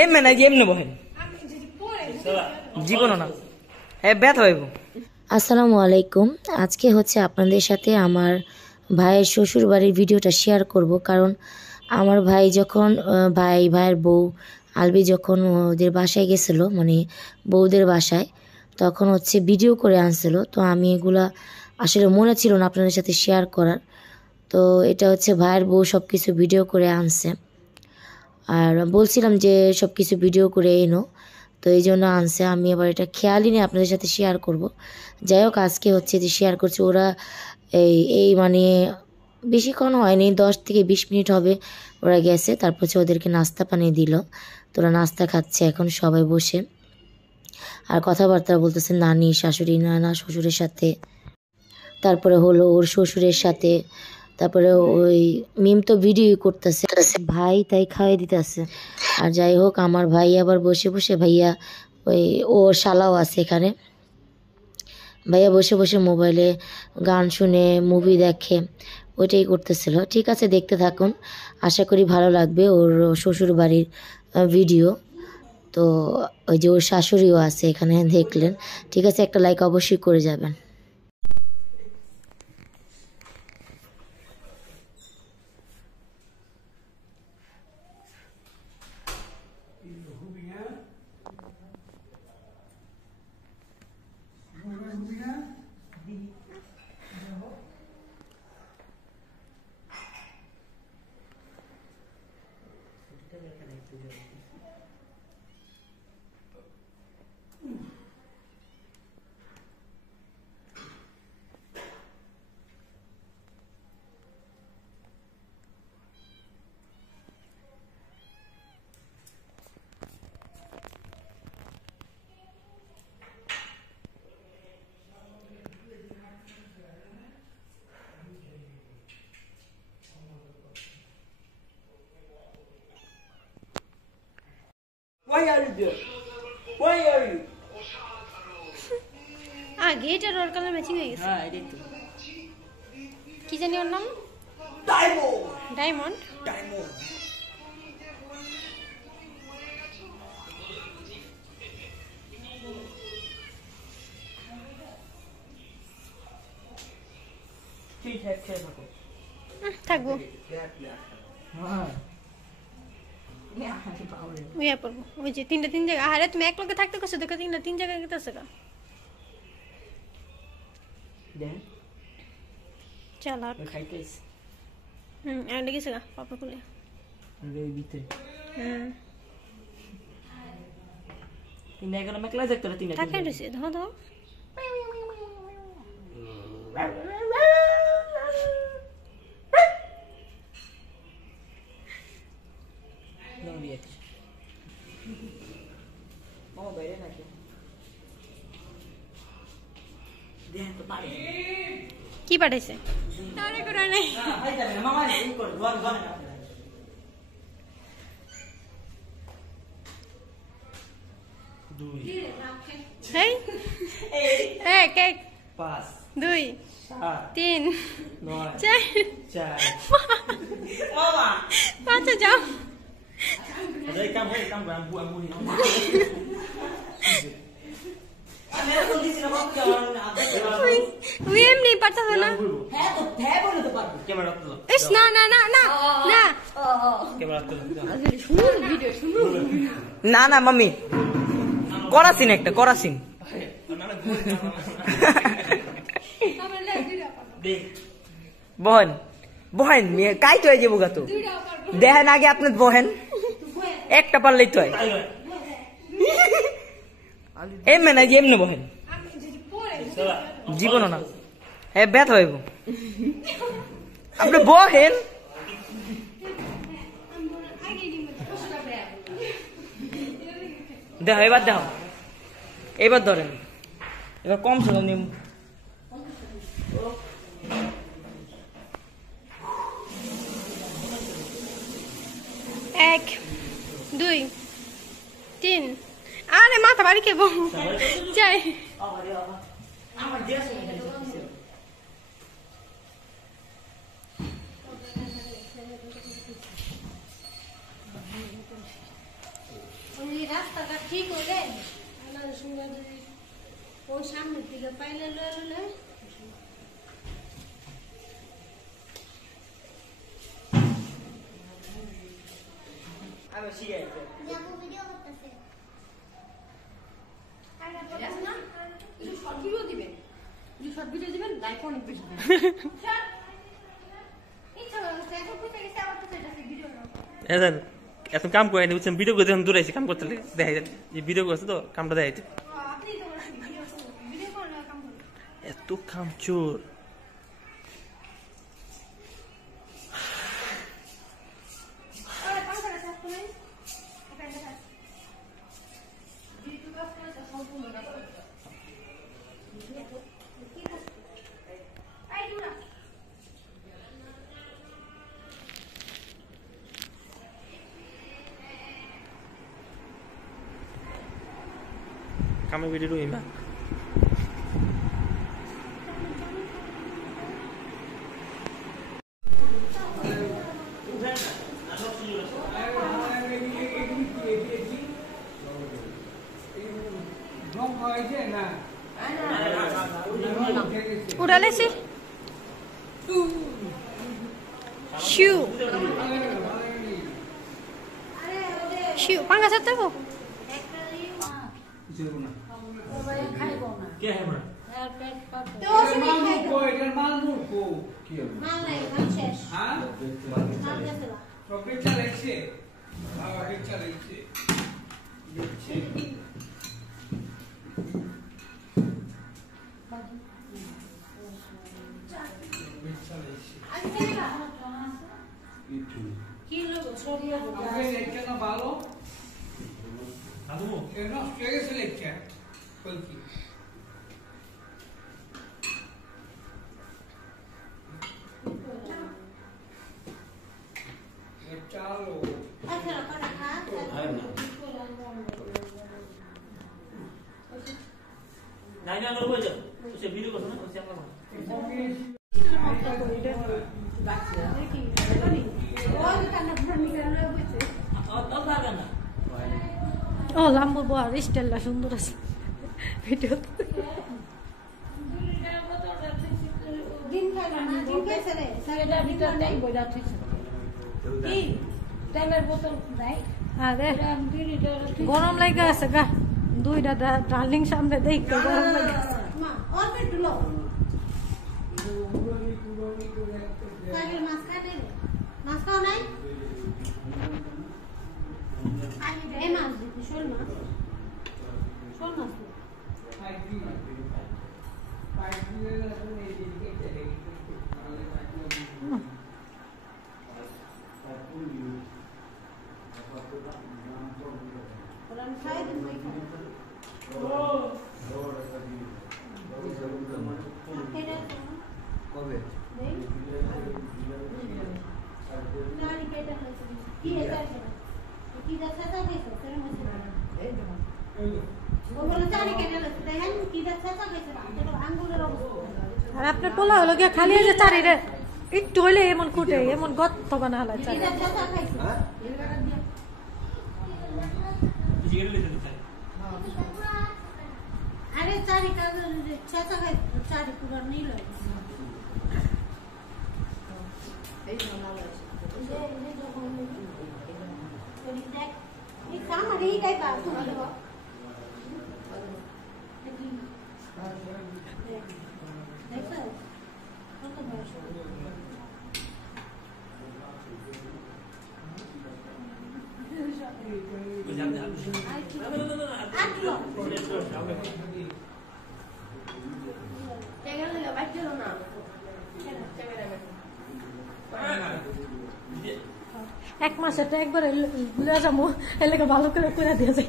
এমনি না এমনি বহেন জীবনও না হ্যাঁ ব্যথা হইব। আসসালামু আলাইকুম। আজকে হচ্ছে আপনাদের সাথে আমার ভাইয়ের শ্বশুর বাড়ির ভিডিওটা শেয়ার করব, কারণ আমার ভাই যখন ভাইয়ের বউ আলবি যখন ওদের বাসায় গেছিলো, মানে বউদের বাসায়, তখন হচ্ছে ভিডিও করে আনছিল। তো আমি এগুলা আসলে মনে ছিল না আপনাদের সাথে শেয়ার করার। তো এটা হচ্ছে ভাইয়ের বউ সব কিছু ভিডিও করে আনছে, আর বলছিলাম যে সব কিছু ভিডিও করে এনো, তো এই জন্য আনছে। আমি আবার এটা খেয়ালই নিয়ে আপনাদের সাথে শেয়ার করব। যাই হোক, আজকে হচ্ছে যে শেয়ার করছি। ওরা এই মানে বেশিক্ষণ হয়নি, 10 থেকে 20 মিনিট হবে ওরা গেছে। তারপর হচ্ছে ওদেরকে নাস্তা পানি দিল, তো ওরা নাস্তা খাচ্ছে এখন সবাই বসে, আর কথাবার্তা বলতেছে নানি, শাশুড়ি, নানা, শ্বশুরের সাথে, তারপরে হলো ওর শ্বশুরের সাথে। তারপরে ওই মিম তো ভিডিও করতেছে ভাই, তাই খাওয়াই দিতেছে। আর যাই হোক, আমার ভাই আবার বসে বসে, ভাইয়া ওই ওর শালাও আছে এখানে, ভাইয়া বসে বসে মোবাইলে গান শুনে মুভি দেখে, ওইটাই করতেছিল। ঠিক আছে, দেখতে থাকুন, আশা করি ভালো লাগবে ওর শ্বশুর বাড়ির ভিডিও। তো ওই যে ওর শাশুড়িও আছে এখানে, দেখলেন। ঠিক আছে, একটা লাইক অবশ্যই করে যাবেন। Why are you there? Why are you? Gate আর ওর কালার ম্যাচিং হয়ে গেছে। হ্যাঁ, এটাই তো। কি জানি ওর নাম? ডায়মন্ড। ডায়মন্ড। ডায়মন্ড। ঠিক আছে, খেয়ে থাকো। থাকবো। হ্যাঁ। ওইয়া পড়বো। ওই যে তিন জায়গা। আরে তুমি এক লোকে থাকতে কইছো, দেখো তিন জায়গা গেতেছে গা। দেন। চালাক। খাইতেছ। আর গেছে গা পাপা কোলে। এই ভিতরে। তিন জায়গা মেকলা দেখতে তিন জায়গা। থাকে রইছে, ধো। কি পাঠাইছে? তারে করে নাই। এক 5 2 3 4 5 যাও। এমনি পারতাম না। না না মাম্মি, করাসিন একটা করাসিন। বহেন বহেন কাই তো যাবো গা, তো দেখেন আগে আপনার বহেন, একটা পারলেই তো এমনি না এমনি বহেন জীবনও না হ্যাঁ ব্যথা হইব। আপনি বহেন, দেখো এবার দেখো, এবার ধরেন, এবার কম ছিল নিম। 1 2 3 আরে মাথা বাড়ি কে বউ যাই। রাস্তাটা ঠিক হইলে আমাদের সঙ্গে যদি ওই সামনের দিকে পাইলে লইলে আমি শিখাই এত কাম করে নি বুঝছেন ভিডিও করে যখন দূরাইছি কাম করতে দেখাই যে ভিডিও করছে তো কামটা দেখাইতে এত কাম চোর Kami video dulu ya, Mbak. Udah les sih. Shoo. Shoo, pangkas satu bu. क्या है बड़ा नहीं ना लोग जो उसे वीडियो को सुना उसे अपना Oh, lampu buat istel lah sundur sih. Video. Din kaya na, din kaya sare. Sare dah bitor dai bola tu. Ki, teler botol dai. Ada. Gorom lagi asa ka. Dui dah darling sampai dai ke gorom lagi. Ma, और भी डुलो. Kali masker deh. Masker naik. Emas gitu, şöyle mas. Şöyle mas. Orang kaya di mana? Kobe. Nari kita masih. Iya kan? Kita sasa kaisa, saya masih ada. Bagaimana cari kita lah? Kita kita sasa kaisa. Kita anggur lerong. আর আপনার পোলা হলো গিয়া খালি যে চারি রে একটু হইলে এমন কুটে এমন গত্ত বানা হলা চারি আরে চারি কাজ চাচা খাই চারি পুরো নিল এই বানালো এই যখন এই দেখ এই সামনে এই টাইপ আছে তো এক মাস এটা একবার লয়ে যাবো এলাকা ভালো করে করে দিয়ে যাই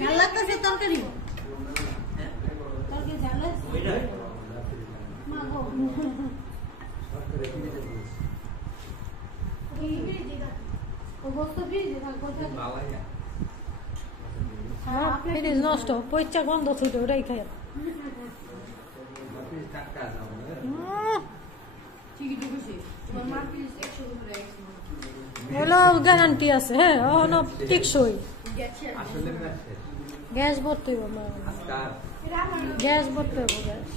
ভালো লাগতেছে তরকারি তরকারি জানো মা গো ও বস্ত ফ্রিজে থাক কথা হ্যাঁ ফ্রিজ নষ্ট পয়চা গন্ধ ছুটে ওটাই খাই ঠিকই ঢুকেছে তোমার মার ফ্রিজ 100 করে হলো গ্যারান্টি আছে হ্যাঁ না টেকসই গ্যাস ভরতে হবে গ্যাস ভরতে হবে গ্যাস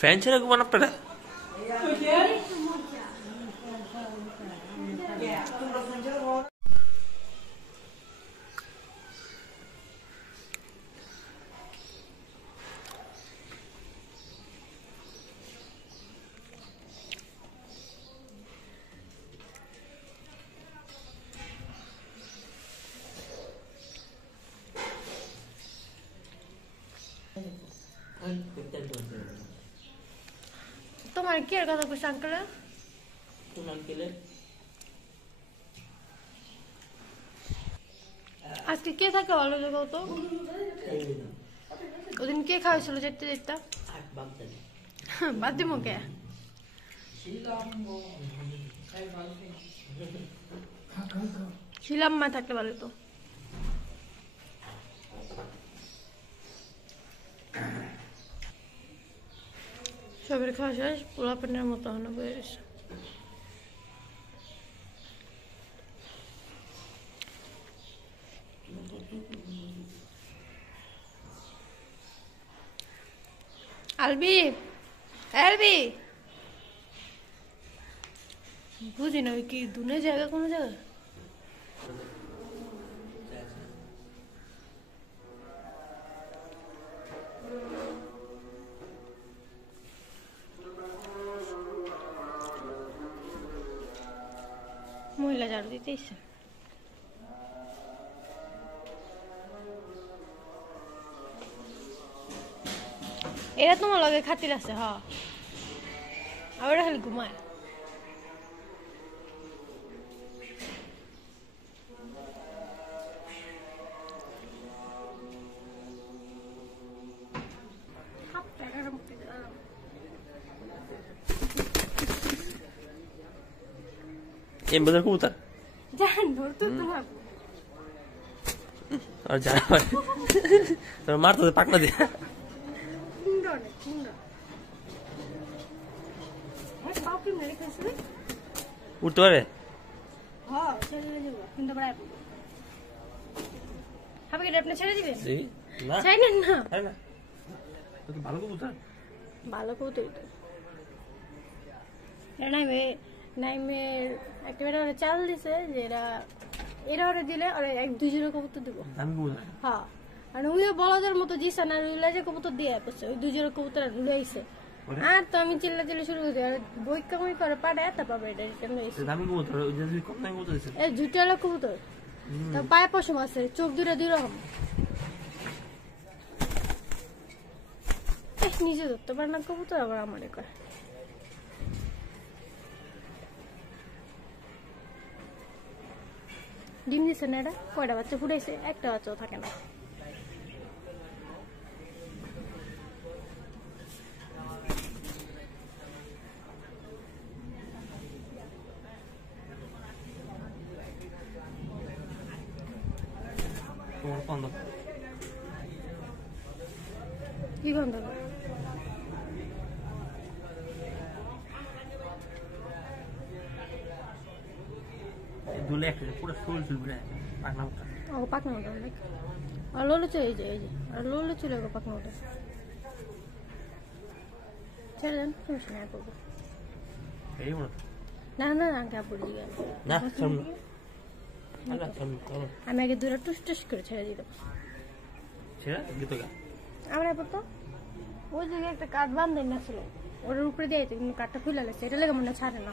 ফ্যান ছেড়ে ঘুমান আপনারা তোমার কি আর কথা কইছ আঙ্কেল আজকে কে থাকে ভালো জায়গা তো ওদিন কে খাওয়াইছিল যেতে যেতে বাদ দিব কে ছিলাম মা থাকলে ভালো তো সবের খাওয়া শেষ পোলা পেনের মতো হলো বয়ে গেছে আলবি আলবি বুঝি না ওই কি দুনে জায়গা কোনো জায়গা মহিলা ঝাড়ু দিতে ইচ্ছে এরা তোমার লগে খাতির আছে হ আবার খালি ঘুমায় এম বাজার কবুতর জানো তো তোমার আর জানা তোর মারতো পাকনা দিয়ে উঠতে পারে ছেড়ে দিবেন না চাইলেন না ভালো কবুতর ভালো কবুতর নাইমে নাইমে একেবারে ওরা চাল দিছে যে এরা ওরা দিলে ওরা 1-2 জোড়া কবুতর দিব হ্যাঁ আর উইও বলদের মতো জিসা না রুইলা যে কবুতর দিয়ে পড়ছে ওই 2 জোড়া কবুতর রুলে আইছে আর তো আমি চিল্লা শুরু করছি আর বই কামাই করে পাড়ায় তা পাবে এটা রিটার্ন হইছে দামি কবুতর ওই যে কম দামি কবুতর আছে এই জুটালা কবুতর তা পায়ে পশম আছে চোখ দুই রকম নিজে ধরতে পারে না কবুতর আবার আমারে করে ডিম দিছে না এটা কয়টা বাচ্চা ফুটাইছে একটা বাচ্চাও থাকে না কি গন্ধ দুলে একটা পুরো ফুল ফুল পাকনা ও পাকনা ওটা দেখ আর লোলো চলে এই যে আর লোলো চলে গো পাকনা ওটা ছেড়ে দেন সমস্যা নেই করবো এই মনে না না না আগে পড়ে গেল না সামনে আমি আগে দুটো টুস টুস করে ছেড়ে দিতাম ছেড়ে দিত গা আমরা তো ওই জায়গায় একটা কাঠ বান্ধে না ছিল ওর উপরে দিয়ে কিন্তু কাঠটা খুলে লাগছে এটা লেগে মনে ছাড়ে না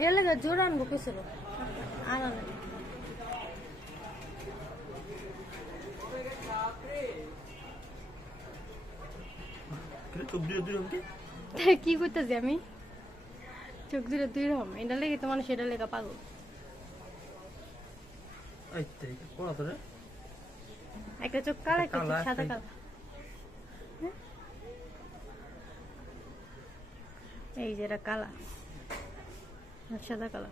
এটা লেগে জোর আনবো কেছিল আর আনে 그래 또 물려 들어온게 কি করতেছি আমি চোখ দুটো দুই রকম এটা লেগে তো মানুষ এটা লেখা পাগল একটা চোখ কালো একটা চোখ সাদা কালো এই যে এটা কালা সাদা কালা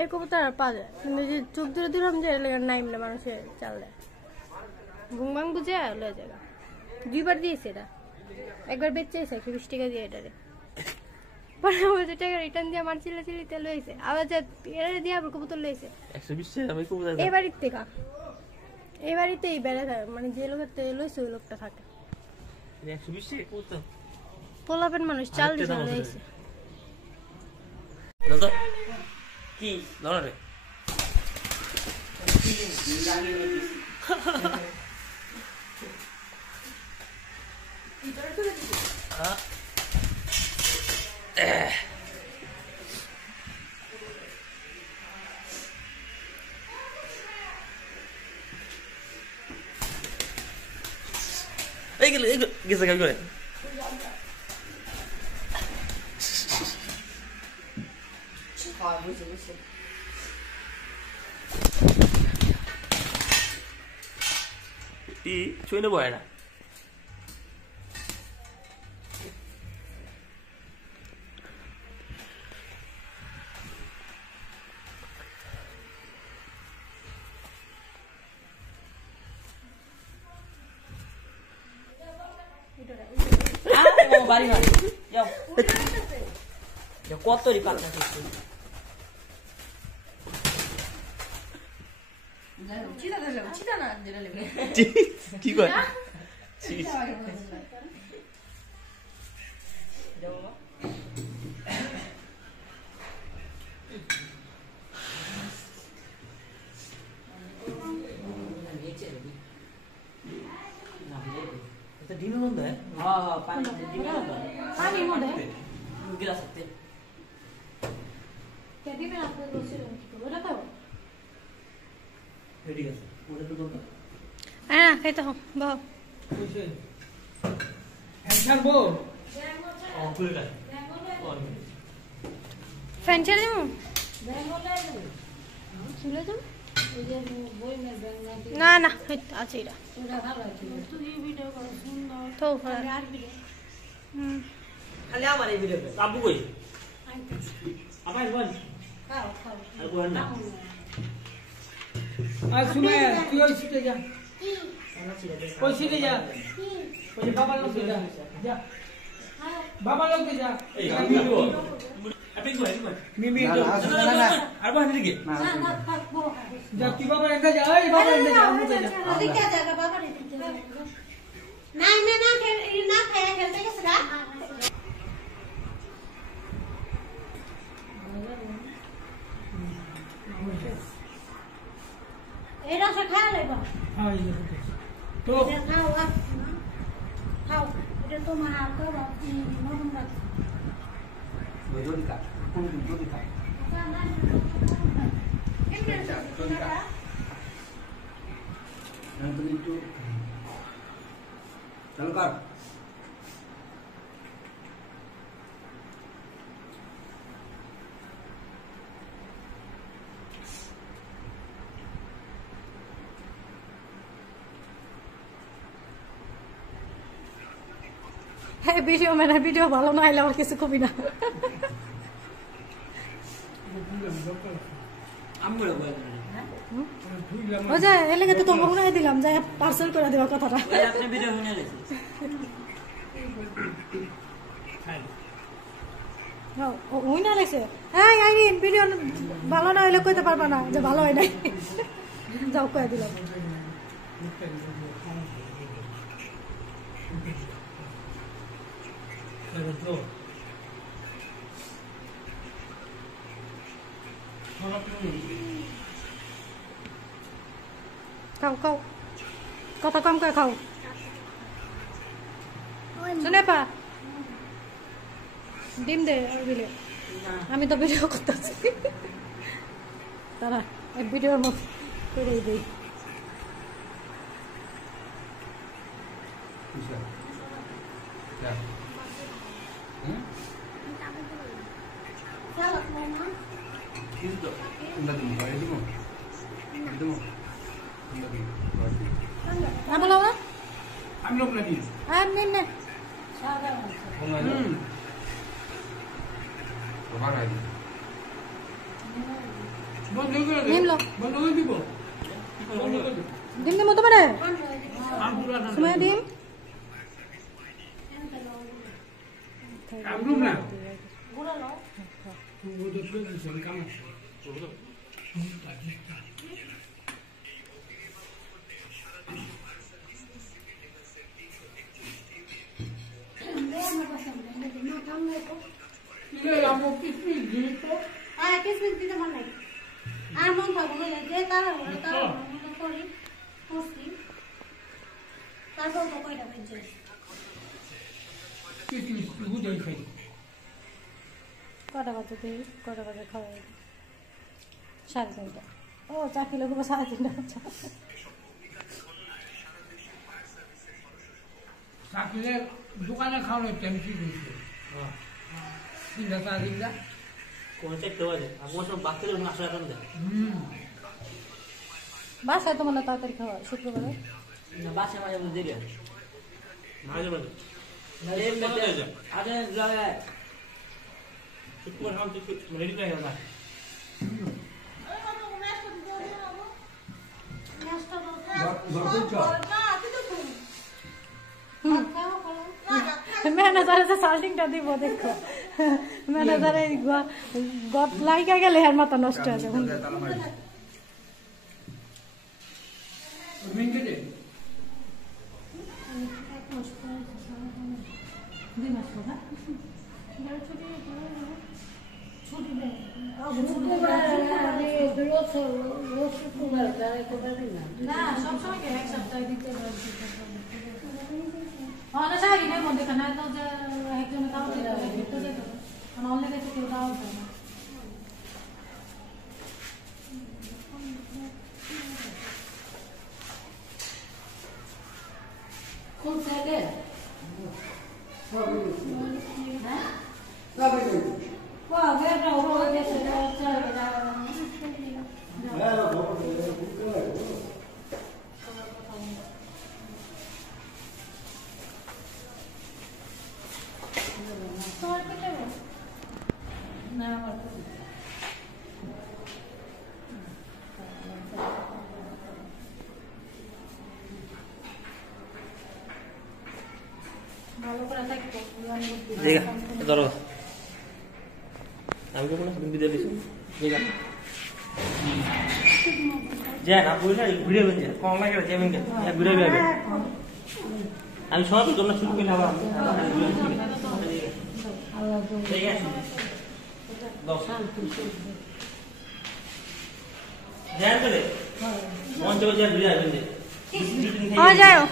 এই কবুতর আর পাওয়া যায় কিন্তু যে চোখ ধরে দিলাম যে এলাকার নাইমলে মানুষের চাল দেয় ঘুম ভাঙ বুঝে লয়ে যাবে 2 বার দিয়েছে এটা একবার বেচেছে 20 টাকা দিয়ে এটারে পরে ওই টাকা রিটার্ন দিয়ে আমার চিল্লি তেল হয়েছে আবার যে এর দিয়ে আবার কবুতর লয়েছে 120 টাকা আমি কবুতর এই বাড়ির থেকে এই বাড়িতেই বেড়ে থাকে মানে যে লোকের তেল হয়েছে ওই লোকটা থাকে 120 টাকা কবুতর পোলাপেন মানুষ চাল দিয়ে লয়েছে দাদা কি দাঁড়া রে এই গেছে কি করে ছুঁয়ে নেবো এটা বাড়ি বাড়ি যাও কত রি পাল্টা করছে কি করে ডিমের মধ্যে হ্যাঁ হ্যাঁ পানি ডিমের মধ্যে পানি মধ্যে গ্লাস আছে কেদিবে আপনি বলছিল ওটা খাও রেডি আছে ওটা তো দরকার হ্যাঁ খাইতে হো বাহ কইছে ছাড়বো খুলে দেয় ফ্যান ছেড়ে দেবো চলে যাও না না আছে এটা তো খালি আমার এই ভিডিও আবু কই আবার বল খাও খাও আর কোন না আর শুনে তুই ওই সিটে যা ওই সিটে যা ওই বাবার লোকে যা যা বাবার লোকে যা এই ভিডিও আপনি কই মিমি আর বাহিনী দিকে না না থাকবো যা তুই বাবার একা যা এই বাবার একা যা ওদিকে যা বাবা রে না না না না খায় খেলতে গেছে না এরা সে খায় লাগবে হ্যাঁ এই তো খাও খাও এটা তো মা আর তো নরম রাখ Jodika, Jodika. Yang begitu, Salkar. হ্যাঁ ভিডিও মানে ভিডিও ভালো না হলে আমার কিছু কবি না ওই যে এলাকা তো তোমার মনে দিলাম যে পার্সেল করে দেওয়ার কথাটা আপনি ভিডিও শুনে গেছেন ওই না লাগছে হ্যাঁ আইরিন ভিডিও ভালো না হলে কইতে পারবা না যে ভালো হয় নাই যাও কয়ে দিলাম খাও খাও কথা কম করে খাও শুনে পা ডিম দে আর বিলে আমি তো ভিডিও করতেছি তারা ভিডিওর মতো করে দিই Apa lawan? আমি লোক নাকি Amin na. বন্ধ করে দে Nimlo. বন্ধ করে দিব Dim mo to mana? আমগুলা না Sumaya dim. আমগুলা না Gula lo. ওদের শুয়ে দিছেন কাম ile আমো কিছু দিত Ah, kismis dito man nay. Amon pa gulo je tara mo kori. Posti. Taso ko koi da benje. কিছু বুঝাই খাই কটা বাজে খাওয়া সাড়ে 3টা ও 4 কিলো করে 3:30 সাকিলে দোকানে খাওয়ানো টেনশন হইছে তিনটা চার দিনটা কোন চেক দেওয়া যায় আমার সব বাচ্চাদের আসা এখন দেয় বাসায় তো মনে তাড়াতাড়ি খাওয়া শুক্রবারে না বাসে মাঝে মধ্যে দেরি হয় মাঝে মাঝে না এমনিতে আরে যায় শুক্রবার হাম তুই রেডি করে গেল না ম্যানেজারে সাল্টিংটা দিব দেখো ম্যানেজারে গত লাইগা গেলে আর মাথা নষ্ট হয়ে যাবে মিনকে 2 মাস পর না ছুটি দেয় না সবসময় এক সপ্তাহে দিতে অনেক আগে মধ্যে কেন তো যে একজন দাও দিতে যেত অনলাইন থেকে কেউ দাও দেয় না কোন থেকে ধরো আমি কোনো বিদে দিছি যা না বইলা ঘুরে বেঞ্জে কম লাগে যাবেন কে ঘুরে যাবে আমি সব জন্য শুরু করলে আবার ঠিক আছে ধ্যান করে মঞ্চ যা ঘুরে যাবেন आ जाओ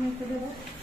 मैं तो देखो